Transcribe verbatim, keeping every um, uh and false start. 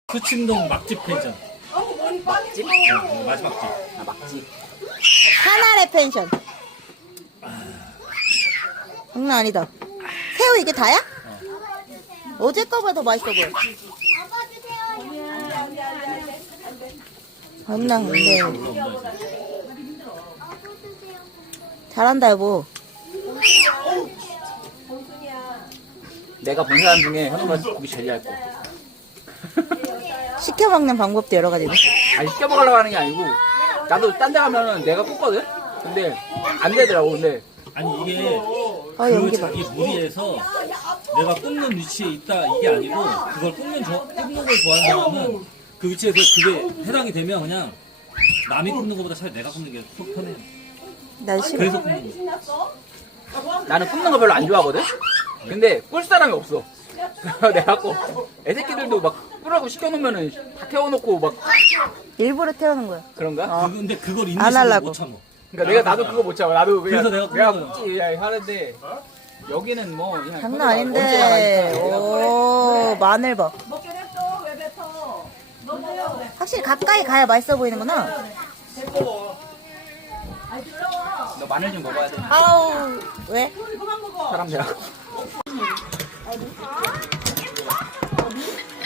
수침동 막집 펜션. 막집? 어, 마지막집. 아, 막집. 하나의 펜션. 장난 아니다. 새우 이게 다야? 어. 어제 거보다 더 맛있어 보여. 장난 근데 잘한다 여보. 내가 본 사람 중에 현우가 고기 제일 얇고. 시켜 먹는 방법도 여러 가지네. 아니, 시켜 먹으려고 하는 게 아니고, 나도 딴 데 가면은 내가 굽거든? 근데, 안 되더라고, 근데. 아니 이게 어 그 연기 봐. 자기 무리에서 내가 굽는 위치에 있다 이게 아니고 그걸 굽는 저, 굽는 걸 좋아하는 사람은 그 위치에서 그게 해당이 되면 그냥 남이 굽는 것보다 차라리 내가 굽는 게 속 편해요. 난 싫어. 그래서 굽는 거. 나는 굽는 거 별로 안 좋아하거든? 근데 꿀 사람이 없어. 내가 꼭 애새끼들도 막 꿀하고 시켜놓으면은 다 태워놓고 막 일부러 태우는 거야. 그런가? 그- 근데 그걸 안 인내심을 하려고. 못 참어. 그러니까 내가 나도 그거 못 참아. 나도 그냥 그래서 내가 내가 굽는 거야. 굽지 그냥 하는데 여기는 뭐 그냥 장난 현우가 아닌데. 언제 나가니까 내가 오 마늘 봐. 먹게 됐어. 왜 뱉어? 너도요. 확실히 가까이 가야 맛있어 보이는구나. 너 마늘 좀 먹어야 돼. 아우 왜? 그만 먹어. 사람 되라고.